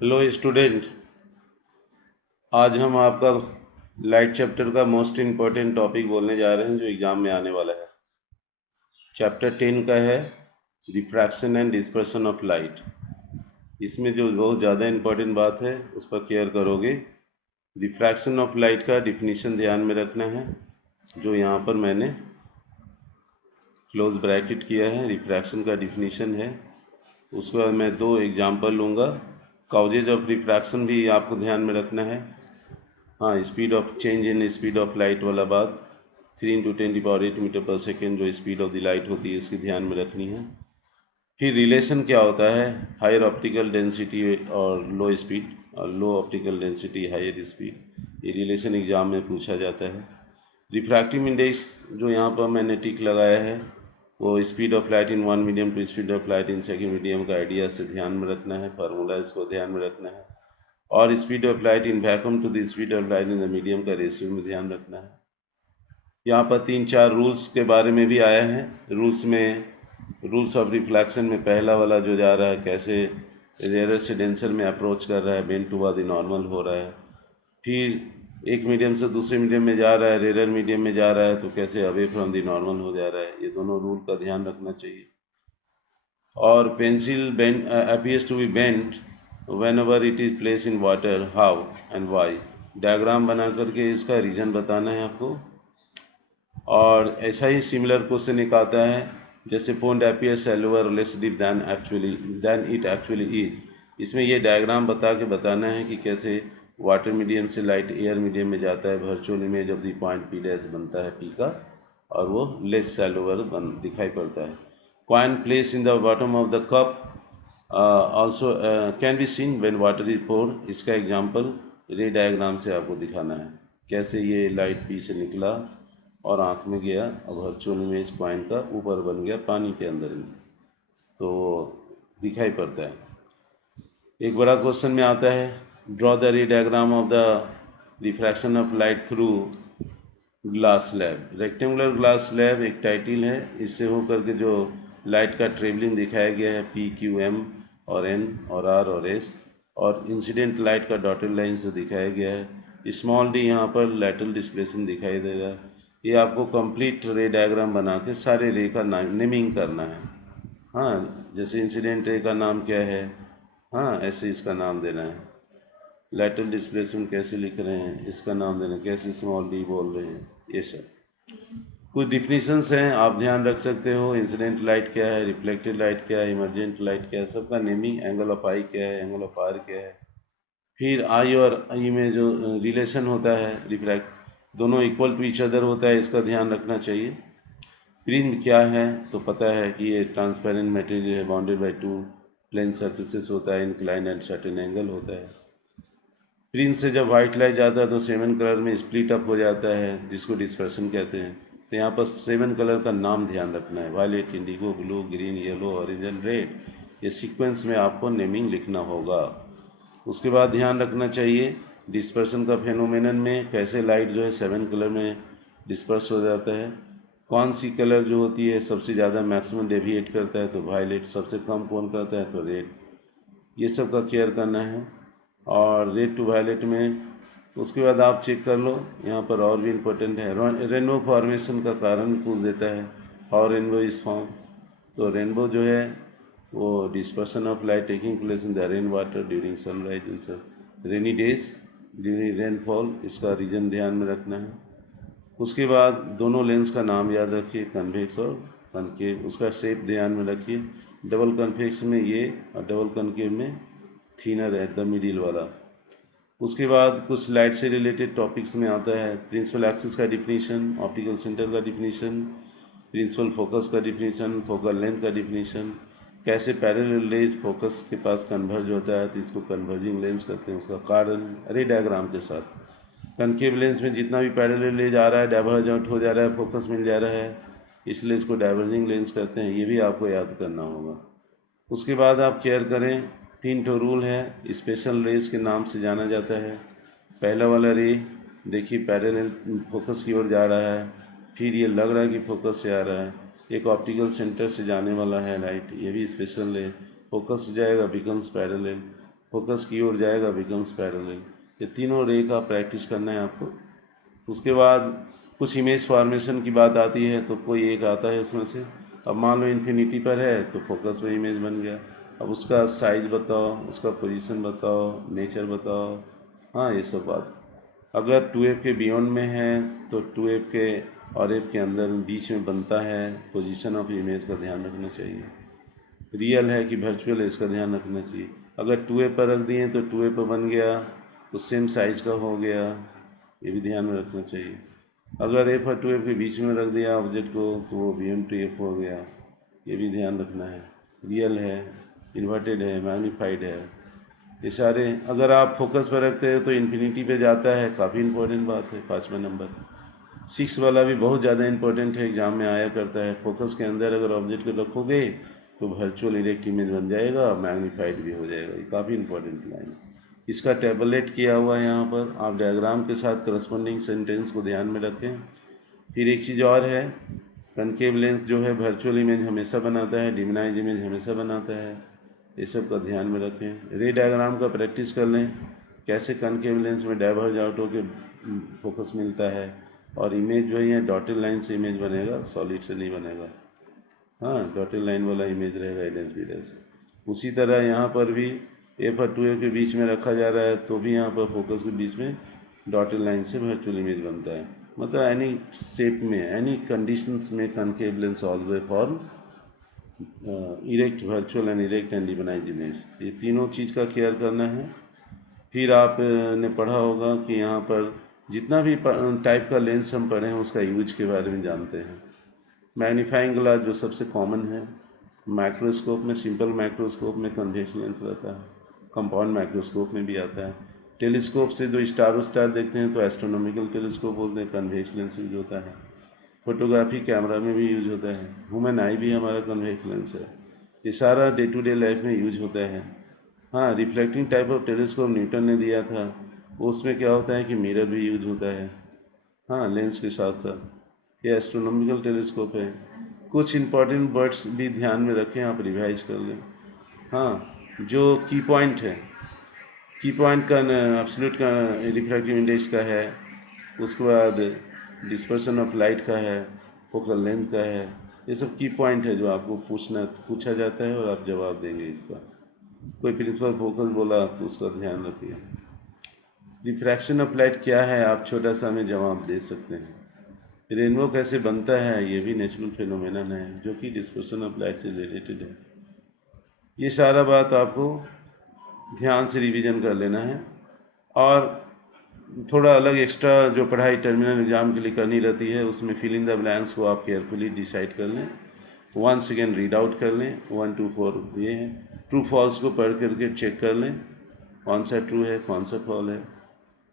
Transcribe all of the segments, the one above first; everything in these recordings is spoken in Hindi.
हेलो स्टूडेंट, आज हम आपका लाइट चैप्टर का मोस्ट इम्पोर्टेंट टॉपिक बोलने जा रहे हैं जो एग्ज़ाम में आने वाला है। चैप्टर 10 का है refraction and dispersion of light. इसमें जो बहुत ज़्यादा इम्पोर्टेंट बात है उस पर केयर करोगे। रिफ्रैक्शन ऑफ लाइट का डिफिनीशन ध्यान में रखना है, जो यहाँ पर मैंने क्लोज ब्रैकेट किया है। रिफ्रैक्शन का डिफिनीशन है, उसके बाद मैं दो एग्जाम्पल लूँगा। काउजेज ऑफ रिफ्रैक्शन भी आपको ध्यान में रखना है। हाँ, speed of change in speed of light वाला बात, 3 × 10⁸ मीटर पर सेकेंड जो स्पीड ऑफ द लाइट होती है इसकी ध्यान में रखनी है। फिर रिलेशन क्या होता है हायर ऑप्टिकल डेंसिटी और लो स्पीड, और लो ऑप्टिकल डेंसिटी हायर स्पीड, ये रिलेशन एग्जाम में पूछा जाता है। रिफ्रैक्टिव इंडेक्स जो यहाँ पर मैंने टिक लगाया है वो speed of light in one medium to speed of light in second medium का आइडिया से ध्यान में रखना है, फार्मूला इसको ध्यान में रखना है। और speed of light in vacuum to the speed of light in the medium का रेशियो में ध्यान रखना है। यहाँ पर 3-4 रूल्स के बारे में भी आया है। रूल्स ऑफ रिफ्लेक्शन में पहला वाला जो जा रहा है, कैसे रेयर से डेंसर में अप्रोच कर रहा है, बेंड टुवर्ड द नॉर्मल हो रहा है। फिर एक मीडियम से दूसरे मीडियम में जा रहा है, रेयर मीडियम में जा रहा है तो कैसे अवे फ्रॉम द नॉर्मल हो जा रहा है, ये दोनों रूल का ध्यान रखना चाहिए। और pencil bend appears to be bent whenever it is placed in water, how and why, diagram बना करके इसका रीज़न बताना है आपको। और ऐसा ही सिमिलर क्वेश्चन एक आता है, जैसे pond appears shallower or less deep than it actually is। इसमें ये डायग्राम बता के बताना है कि कैसे वाटर मीडियम से लाइट एयर मीडियम में जाता है, virtual image of the point P dash बनता है पी का, और वो लेस शैलोवर दिखाई पड़ता है। Coin place in the bottom of the cup also can be seen when water is poured. इसका एग्जांपल रे डायग्राम से आपको दिखाना है, कैसे ये लाइट पी से निकला और आँख में गया और वर्चुअल इमेज कॉइन का ऊपर बन गया पानी के अंदर में, तो दिखाई पड़ता है। एक बड़ा क्वेश्चन में आता है, ड्रॉ द रे diagram of the refraction of light through glass slab. Rectangular glass slab एक टाइटल है, इससे होकर के जो लाइट का ट्रेवलिंग दिखाया गया है पी क्यू एम और एन और आर और एस, और इंसिडेंट लाइट का डॉटेड लाइन से दिखाया गया है। स्मॉल डी यहाँ पर लैटरल डिस्प्लेसमेंट दिखाई दे रहा है। ये आपको कंप्लीट रे डायग्राम बना के सारे रे का नेमिंग करना है। हाँ, जैसे इंसिडेंट रे का नाम क्या है, हाँ ऐसे इसका नाम देना है। लैटरल डिस्प्लेसमेंट कैसे लिख रहे हैं इसका नाम देना, कैसे स्मॉल डी बोल रहे हैं, ये सब कुछ डिफिनीशंस हैं, आप ध्यान रख सकते हो। इंसिडेंट लाइट क्या है, रिफ्लेक्टेड लाइट क्या है, इमर्जेंट लाइट क्या है, सबका नेमिंग। एंगल ऑफ आई क्या है, एंगल ऑफ आर क्या है। फिर आई और आई में जो रिलेशन होता है, रिफ्रैक्ट दोनों इक्वल टू ईच अदर होता है, इसका ध्यान रखना चाहिए। प्रिज्म क्या है तो पता है कि ये ट्रांसपेरेंट मटेरियल है, bounded by two plane surfaces होता है, इंक्लाइन एंड सर्टेन एंगल होता है। प्रिज्म से जब वाइट लाइट जाता है तो 7 कलर में स्प्लिट अप हो जाता है, जिसको डिस्पर्सन कहते हैं। तो यहाँ पर 7 कलर का नाम ध्यान रखना है, violet, indigo, blue, green, yellow, orange and red. ये सीक्वेंस में आपको नेमिंग लिखना होगा। उसके बाद ध्यान रखना चाहिए डिस्पर्सन का फेनोमेनन में, कैसे लाइट जो है 7 कलर में डिस्पर्स हो जाता है। कौन सी कलर जो होती है सबसे ज़्यादा मैक्सिमम डेविएट करता है तो वायलेट, सबसे कम कौन करता है तो रेड, ये सब का केयर करना है। और रेड टू वायलेट में उसके बाद आप चेक कर लो, यहाँ पर और भी इम्पोर्टेंट है, रेनबो फॉर्मेशन का कारण पूछ देता है, और रेनबो इज फॉर्म। तो रेनबो जो है वो dispersion of light taking place in the rain water during sunrise in सब रेनी डेज ड्यूरिंग रेनफॉल, इसका रीजन ध्यान में रखना है। उसके बाद दोनों लेंस का नाम याद रखिए, कन्वेक्स और कनकेव, उसका शेप ध्यान में रखिए। डबल कन्वेक्स में ये और डबल कनकेव में थीनर है द मिडिल वाला। उसके बाद कुछ लाइट से रिलेटेड टॉपिक्स में आता है, प्रिंसिपल एक्सिस का डिफिनीशन, ऑप्टिकल सेंटर का डिफिनीशन, प्रिंसिपल फोकस का डिफिनीशन, फोकल लेंथ का डिफिनीशन, कैसे पैरेलल रेज फोकस के पास कन्वर्ज होता है तो इसको कन्वर्जिंग लेंस कहते हैं, उसका कारण रे डायग्राम के साथ। कनकेव लेंस में जितना भी पैरेलल रेज आ रहा है डाइवर्जेंट हो जा रहा है, फोकस मिल जा रहा है, इसलिए इसको डाइवर्जिंग लेंस कहते हैं, ये भी आपको याद करना होगा। उसके बाद आप केयर करें, 3 ठो रूल है, स्पेशल रेज के नाम से जाना जाता है। पहला वाला रे देखिए पैरेलल फोकस की ओर जा रहा है, फिर ये लग रहा है कि फोकस से आ रहा है, एक ऑप्टिकल सेंटर से जाने वाला है लाइट, ये भी स्पेशल रे, फोकस से जाएगा बिकम्स पैरेलल। फोकस की ओर जाएगा, बिकम्स पैरेलल। ये तीनों रे का प्रैक्टिस करना है आपको। उसके बाद कुछ इमेज फॉर्मेशन की बात आती है, तो कोई एक आता है उसमें से। अब मान लो इन्फिनिटी पर है तो फोकस में इमेज बन गया। अब उसका साइज बताओ, उसका पोजीशन बताओ, नेचर बताओ, हाँ ये सब बात। अगर 2f के बियॉन्ड में है तो 2f के और f के अंदर बीच में बनता है, पोजीशन ऑफ इमेज का ध्यान रखना चाहिए। रियल है कि वर्चुअल है, इसका ध्यान रखना चाहिए। अगर 2f पर रख दिए तो 2f पर बन गया तो सेम साइज का हो गया, ये भी ध्यान में रखना चाहिए। अगर f और 2f के बीच में रख दिया ऑब्जेक्ट को तो वो बियॉन्ड 2f हो गया, ये भी ध्यान रखना है। रियल है, इन्वर्टेड है, मैग्नीफाइड है, ये सारे। अगर आप फोकस पर रखते हो तो इन्फिनिटी पे जाता है, काफ़ी इंपॉर्टेंट बात है। 5वां नंबर 6 वाला भी बहुत ज़्यादा इंपॉर्टेंट है, एग्जाम में आया करता है। फोकस के अंदर अगर ऑब्जेक्ट को रखोगे तो वर्चुअल इरेक्ट इमेज बन जाएगा, मैग्नीफाइड भी हो जाएगा। ये काफ़ी इंपॉर्टेंट लाइन है। इसका टेबलेट किया हुआ है यहाँ पर, आप डायग्राम के साथ करस्पॉन्डिंग सेंटेंस को ध्यान में रखें। फिर एक चीज़ और है, कनकेव लेंस जो है वर्चुअल इमेज हमेशा बनाता है, डिमिनाइज इमेज हमेशा बनाता है, ये सब का ध्यान में रखें। रे डायग्राम का प्रैक्टिस कर लें, कैसे कनकेव लेंस में डाइवर्ज आउट होकर फोकस मिलता है। और इमेज जो है डॉटेड लाइन से इमेज बनेगा, सॉलिड से नहीं बनेगा। हाँ, डॉटेड लाइन वाला इमेज रहेगा एडेस बीडेस। उसी तरह यहाँ पर भी f और 2f के बीच में रखा जा रहा है तो भी यहाँ पर फोकस के बीच में डॉटेड लाइन से वर्चुअल इमेज बनता है। मतलब एनी शेप में, एनी कंडीशंस में concave lens always form erect, virtual and erect and diminish image. ये तीनों चीज़ का केयर करना है। फिर आप ने पढ़ा होगा कि यहाँ पर जितना भी टाइप का लेंस हम पढ़े हैं उसका यूज के बारे में जानते हैं। मैग्नीफाइंग ग्लास जो सबसे कॉमन है, माइक्रोस्कोप में, सिंपल माइक्रोस्कोप में कन्वेक्स लेंस रहता है, कंपाउंड माइक्रोस्कोप में भी आता है। टेलीस्कोप से जो स्टार देखते हैं तो एस्ट्रोनॉमिकल टेलीस्कोप बोलते हैं, कन्वेक्स लेंस यूज होता है। फोटोग्राफी कैमरा में भी यूज होता है। ह्यूमन आई भी हमारा कन्वेक्स लेंस है। ये सारा डे टू डे लाइफ में यूज होता है। हाँ, reflecting type of telescope Newton ने दिया था, उसमें क्या होता है कि मिरर भी यूज होता है, हाँ, लेंस के साथ साथ। ये एस्ट्रोनॉमिकल टेलीस्कोप है। कुछ इंपॉर्टेंट वर्ड्स भी ध्यान में रखें, आप रिवाइज कर लें। हाँ, जो की पॉइंट है, की पॉइंट का एब्सोल्यूट का रिफ्रैक्टिव इंडेक्स का है, उसके बाद डिस्पर्सन ऑफ लाइट का है, फोकल लेंथ का है। ये सब की पॉइंट है जो आपको पूछा जाता है और आप जवाब देंगे इसका। कोई प्रिंसिपल फोकस बोला तो उसका ध्यान रखिए। रिफ्रैक्शन ऑफ लाइट क्या है, आप छोटा सा में जवाब दे सकते हैं। रेनबो कैसे बनता है, ये भी नेचुरल फिनोमेनन है जो कि डिस्पर्सन ऑफ लाइट से रिलेटेड है। ये सारा बात आपको ध्यान से रिवीजन कर लेना है। और थोड़ा अलग एक्स्ट्रा जो पढ़ाई टर्मिनल एग्जाम के लिए करनी रहती है, उसमें फिल इन द ब्लैंक्स को आप केयरफुली डिसाइड कर लें। 1 सेकेंड रीड आउट कर लें, 1 2 4 ये है। ट्रू फॉल्स को पढ़ करके चेक कर लें, कौन सा ट्रू है कौन सा फॉल है।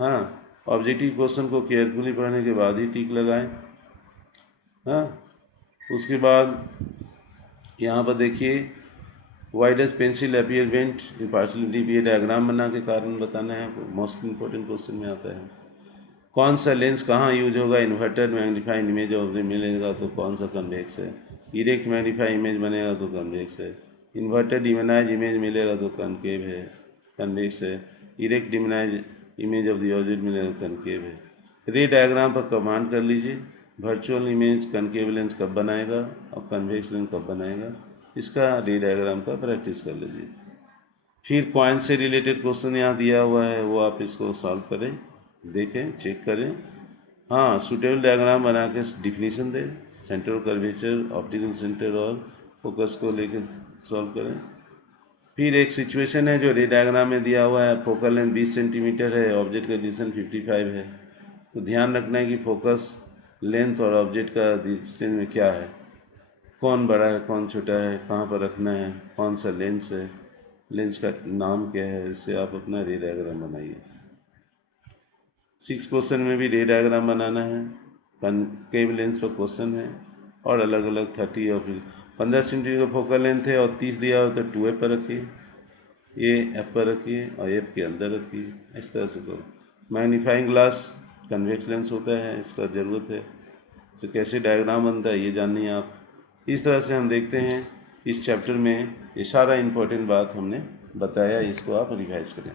हाँ, ऑब्जेक्टिव क्वेश्चन को केयरफुली पढ़ने के बाद ही टिक लगाएं। हाँ, उसके बाद यहाँ पर देखिए, why does pencil appear bent, partiality, ये डायग्राम बना के कारण बताना है आपको, मोस्ट इंपॉर्टेंट क्वेश्चन में आता है। कौन सा लेंस कहाँ यूज होगा, इन्वर्टेड मैग्नीफाइंग इमेज ऑब्जेक्ट मिलेगा तो कौन सा कन्वेक्स है, इरेक्ट मैग्नीफाइंग इमेज बनेगा तो कन्वेक्स है, इन्वर्टेड डिमनाइज इमेज मिलेगा तो कनकेव है, कन्वेक्स है, erect diminish image of the object मिलेगा कनकेव है। रे डायग्राम पर कमांड कर लीजिए, वर्चुअल इमेज कनकेव लेंस कब बनाएगा और कन्वेक्स लेंस कब बनाएगा, इसका रे डायग्राम का प्रैक्टिस कर लीजिए। फिर पॉइंट से रिलेटेड क्वेश्चन यहाँ दिया हुआ है, वो आप इसको सॉल्व करें, देखें, चेक करें। हाँ, सूटेबल डायग्राम बना के डिफिनीशन दें, centre of curvature, optical centre और फोकस को लेकर सॉल्व करें। फिर एक सिचुएशन है जो रे डायग्राम में दिया हुआ है, फोकल लेंथ 20 सेंटीमीटर है, ऑब्जेक्ट का डिस्टेंस 55 है। तो ध्यान रखना है कि फोकस लेंथ और ऑब्जेक्ट का डिस्टेंस में क्या है, कौन बड़ा है कौन छोटा है, कहाँ पर रखना है, कौन सा लेंस है, लेंस का नाम क्या है, इससे आप अपना रे डायग्राम बनाइए। 6 क्वेश्चन में भी रे डायग्राम बनाना है, कनकेव लेंस पर क्वेश्चन है, और अलग अलग 30 और 15 सेंटीमीटर का फोकल लेंथ है और 30 दिया हो तो 2f पर रखिए, ये f पर रखिए और f के अंदर रखिए, इस तरह से करो। मैग्नीफाइंग ग्लास कन्वेक्स लेंस होता है, इसका ज़रूरत है, इससे कैसे डायग्राम बनता है ये जाननी है आप। इस तरह से हम देखते हैं इस चैप्टर में ये सारा इम्पोर्टेंट बात हमने बताया, इसको आप रिवाइज करें।